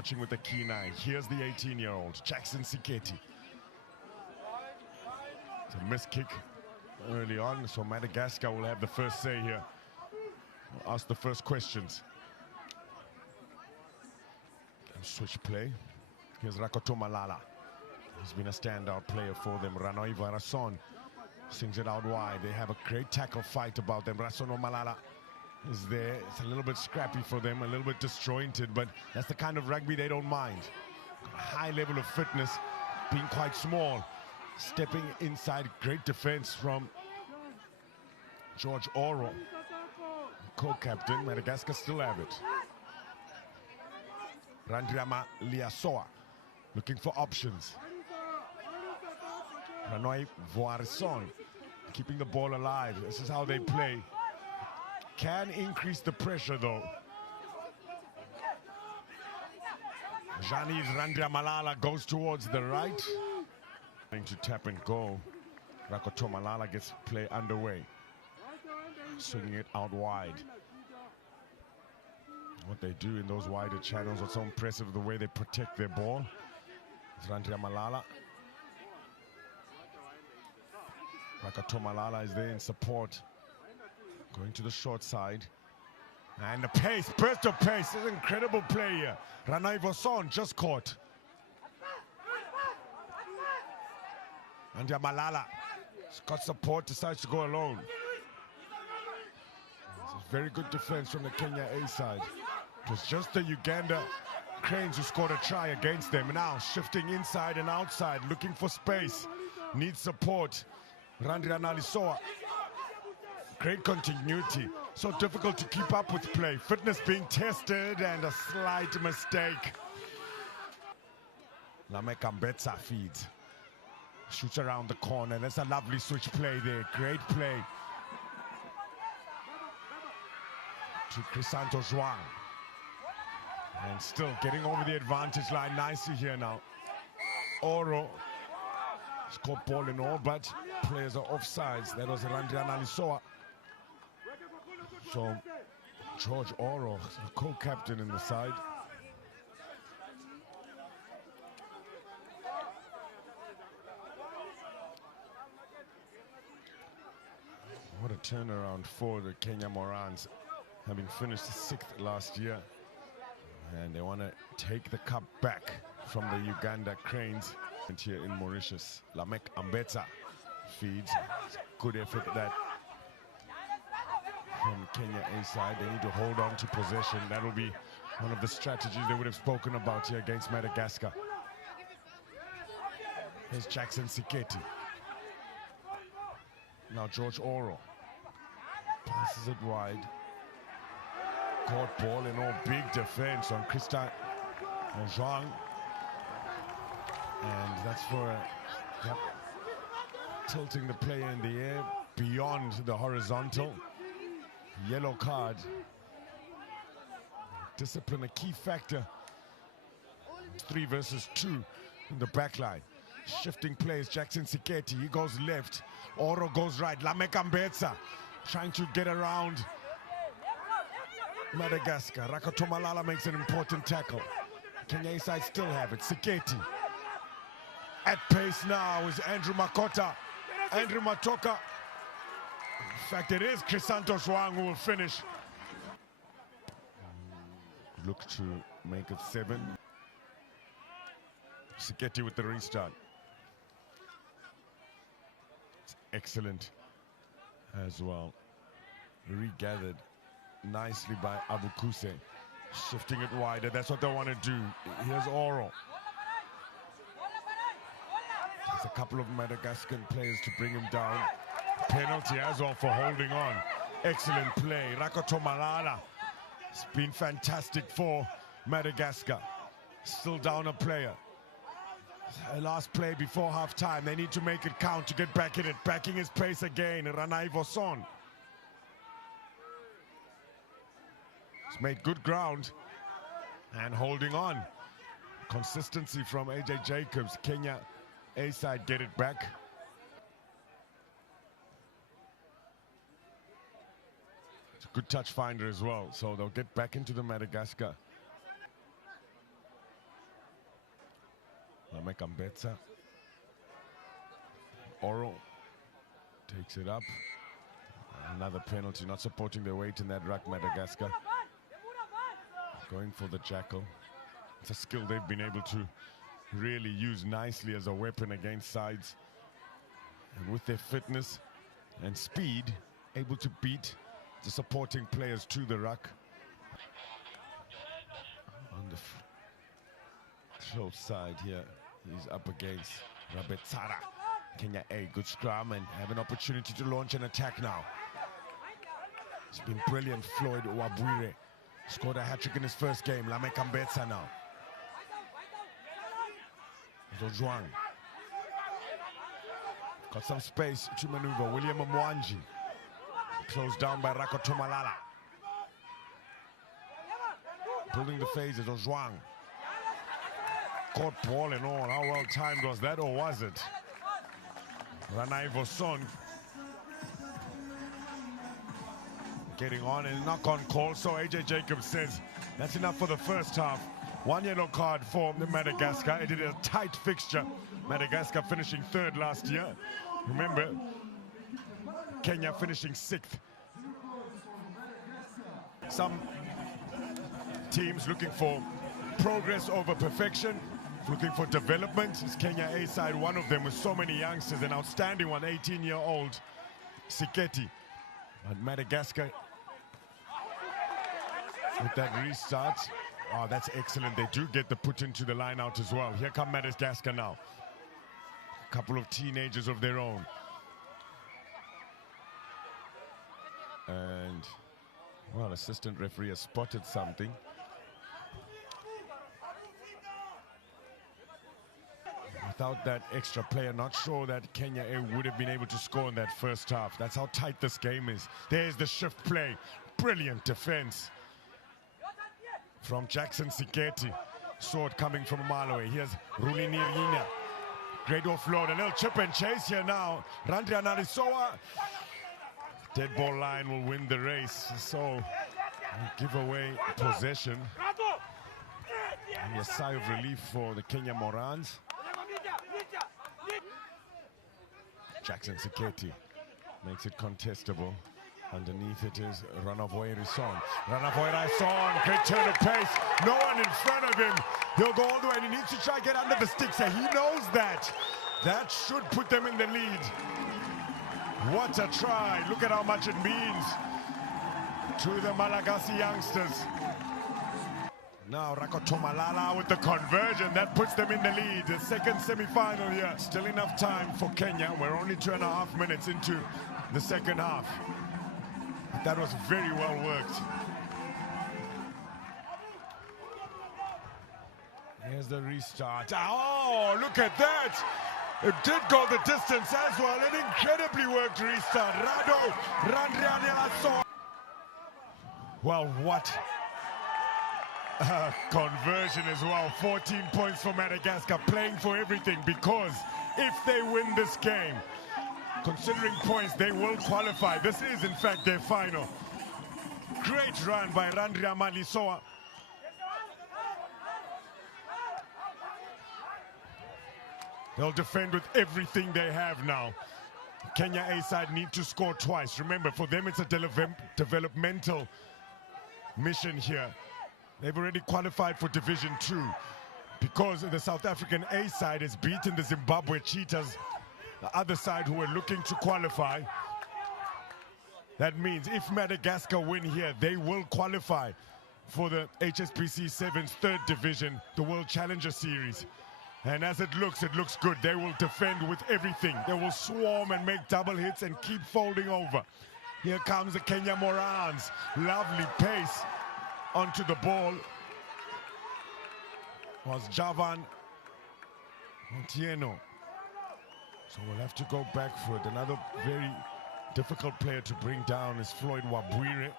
watching with a keen eye. Here's the 18-year-old, Jackson Siketi. It's a missed kick early on, so Madagascar will have the first say here. We'll ask the first questions. Switch play. Here's Rakoto Malala. He's been a standout player for them. Ranoi Varason sings it out wide. They have a great tackle fight about them. Rasono Malala is there. It's a little bit scrappy for them, a little bit disjointed, but that's the kind of rugby they don't mind. A high level of fitness, being quite small. Stepping inside, great defense from George Oro, co-captain. Madagascar still have it. Randrama Liasoa looking for options. Ranoi Voarison keeping the ball alive. This is how they play. Can increase the pressure though. Jani's Randramalala goes towards the right. Going to tap and go. Rakoto Malala gets play underway. Swinging it out wide. What they do in those wider channels, what's so impressive, the way they protect their ball. Randria Malala. Rakoto Malala is there in support. Going to the short side. And the pace, burst of pace, this is an incredible play here. Ranai Voson just caught. Randria Malala has got support, decides to go alone. It's a very good defense from the Kenya A side. It was just the Uganda Cranes who scored a try against them. Now shifting inside and outside, looking for space. Needs support. Randria Nalisoa. Great continuity. So difficult to keep up with play. Fitness being tested and a slight mistake. Lameka Mbetsa feeds. Shoots around the corner. That's a lovely switch play there. Great play. To Crisanto Zhuang. And still getting over the advantage line nicely here now. Oro scored ball and all, but players are offsides. That was Randria Nalisoa. So George Oro, co-captain in the side. What a turnaround for the Kenya Morans, having finished 6th last year. And they want to take the cup back from the Uganda Cranes. And here in Mauritius, Lamek Ambetsa feeds. Good effort that from Kenya A side. They need to hold on to possession. That will be one of the strategies they would have spoken about here against Madagascar. Here's Jackson Siketi. Now George Oro passes it wide. Caught ball and all, big defense on Christian Zhuang. And that's for tilting the player in the air beyond the horizontal. Yellow card. Discipline a key factor. 3 versus 2 in the back line. Shifting plays, Jackson Siketi, he goes left. Oro goes right. Lameka Mbetsa trying to get around Madagascar. Rakoto Malala makes an important tackle. Kenya side still have it. Siketi. At pace now is Andrew Makota. Andrew Matoka. In fact, it is Crisanto Zhuang who will finish. Look to make it 7. Siketi with the restart. It's excellent as well. Regathered nicely by Abukuse. Shifting it wider, that's what they want to do. Here's Oro. There's a couple of Madagascan players to bring him down. Penalty as well for holding on. Excellent play. Rakoto Malala. It's been fantastic for Madagascar. Still down a player. Last play before half-time. They need to make it count to get back in it. Backing his pace again. Ranai Voson. He's made good ground and holding on. Consistency from AJ Jacobs. Kenya A side get it back. It's a good touch finder as well, so they'll get back into the Madagascar Namekambetsa. Oro takes it up. Another penalty, not supporting their weight in that ruck, Madagascar. Going for the jackal. It's a skill they've been able to really use nicely as a weapon against sides. And with their fitness and speed, able to beat the supporting players to the ruck. On the close side here, he's up against Rabetsara. Kenya A, good scrum and have an opportunity to launch an attack now. It's been brilliant. Floyd Wabwire scored a hat-trick in his first game. Lamekambetsa now. Zojwang. Got some space to maneuver. William Mwanji. Closed down by Rakotomalala. Building the phases. Zojwang. Caught ball and all. How well timed was that, or was it? Ranai Voson getting on and knock on call. So AJ Jacobs says that's enough for the first half. One yellow card for the Madagascar. It is a tight fixture. Madagascar finishing third last year. Remember, Kenya finishing sixth. Some teams looking for progress over perfection, looking for development. Is Kenya A side one of them with so many youngsters, an outstanding one, 18-year-old Siketi. But Madagascar with that restart. Oh, that's excellent. They do get the put into the line out as well. Here come Madagascar now. A couple of teenagers of their own. And, well, assistant referee has spotted something. Without that extra player, not sure that Kenya A would have been able to score in that first half. That's how tight this game is. There's the shift play. Brilliant defense from Jackson Siketi. Sword coming from a mile away. Here's Ruli Nirina. Great offload. A little chip and chase here now. Randria Narisoa. Dead ball line will win the race. So give away possession. And a sigh of relief for the Kenya Morans. Jackson Siketi makes it contestable. Underneath it is Ranavoy Rison. Ranavoy Rison, great turn of pace. No one in front of him. He'll go all the way and he needs to try to get under the sticks here. He knows that. That should put them in the lead. What a try. Look at how much it means to the Malagasy youngsters. Now Rakotomalala with the conversion. That puts them in the lead. The second semi-final here. Still enough time for Kenya. We're only 2.5 minutes into the second half. That was very well worked. Here's the restart. Oh, look at that! It did go the distance as well. An incredibly worked restart. Rado Randrianelaso. Well, what a conversion as well. 14 points for Madagascar, playing for everything, because if they win this game, considering points, they will qualify. This is, in fact, their final. Great run by Randria Malisoa. They'll defend with everything they have now. Kenya A side need to score twice. Remember, for them, it's a developmental mission here. They've already qualified for Division 2 because the South African A side has beaten the Zimbabwe Cheetahs, the other side who are looking to qualify. That means if Madagascar win here, they will qualify for the HSBC 7's third division, the World Challenger Series. And as it looks good. They will defend with everything. They will swarm and make double hits and keep folding over. Here comes the Kenya Morans. Lovely pace onto the ball. Was Javan Montieno. So we'll have to go back for it. Another very difficult player to bring down is Floyd Wabwire.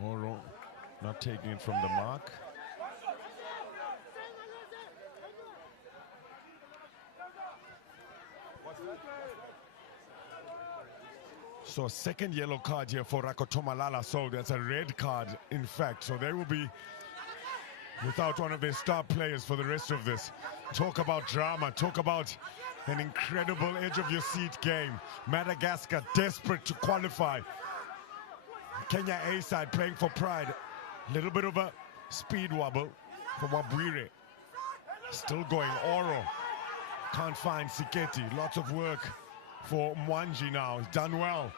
Moro not taking it from the mark. So a second yellow card here for Rakotomalala. So that's a red card, in fact. So they will be without one of their star players for the rest of this. Talk about drama. Talk about an incredible edge-of-your-seat game. Madagascar desperate to qualify. Kenya A side playing for pride. A little bit of a speed wobble for Wabwire. Still going. Oro can't find Siketi. Lots of work for Mwanji now. He's done well.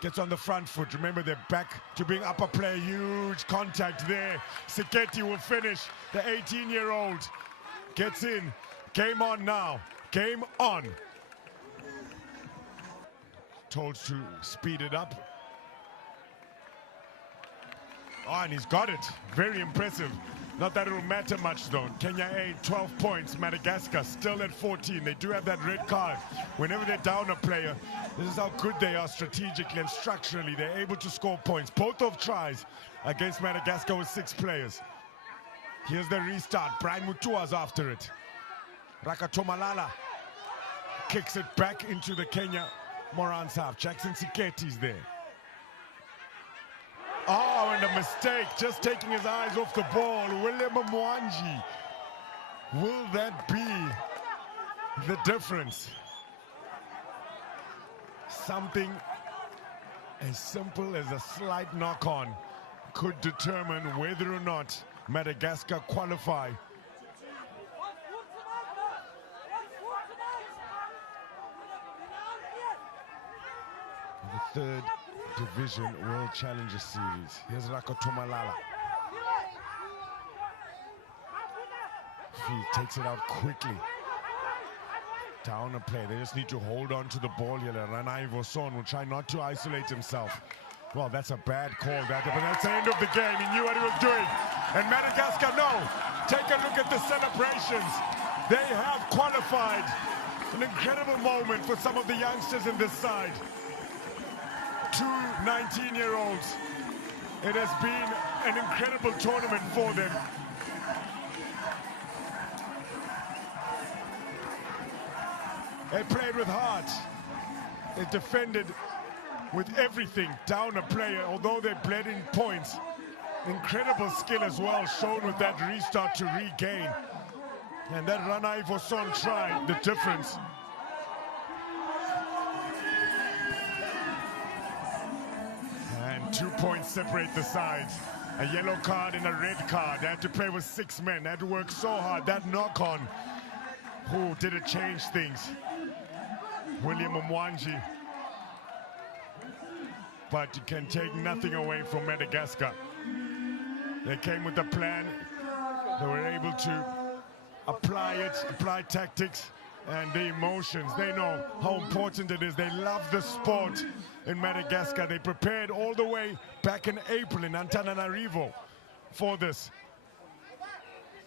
Gets on the front foot. Remember, they're back to being upper play. Huge contact there. Siketi will finish. The 18-year-old gets in. Game on now. Game on. Told to speed it up. Oh, and he's got it. Very impressive. Not that it will matter much, though. Kenya A, 12 points. Madagascar still at 14. They do have that red card. Whenever they're down a player, this is how good they are strategically and structurally. They're able to score points. Both of tries against Madagascar with 6 players. Here's the restart. Brian Mutua's after it. Rakotomalala kicks it back into the Kenya Morans half. Jackson Siketi's there. Oh, and a mistake, just taking his eyes off the ball. William Mwanji. Will that be the difference? Something as simple as a slight knock-on could determine whether or not Madagascar qualify. The third Division World Challenger Series. Here's Rakotomalala. He takes it out quickly. Down a play. They just need to hold on to the ball here. Ranai Voson will try not to isolate himself. Well, that's a bad call, but that's the end of the game. He knew what he was doing. And Madagascar, no. Take a look at the celebrations. They have qualified. An incredible moment for some of the youngsters in this side. 2 19-year-olds. It has been an incredible tournament for them. They played with heart. They defended with everything. Down a player, although they bled in points. Incredible skill as well, shown with that restart to regain. And that Ranai Voson try, the difference. And 2 points separate the sides. A yellow card and a red card. They had to play with 6 men. They had to work so hard. That knock-on, who did it change things? William Mwanji. But you can take nothing away from Madagascar. They came with a plan. They were able to apply it, apply tactics and the emotions. They know how important it is. They love the sport in Madagascar. They prepared all the way back in April in Antananarivo for this.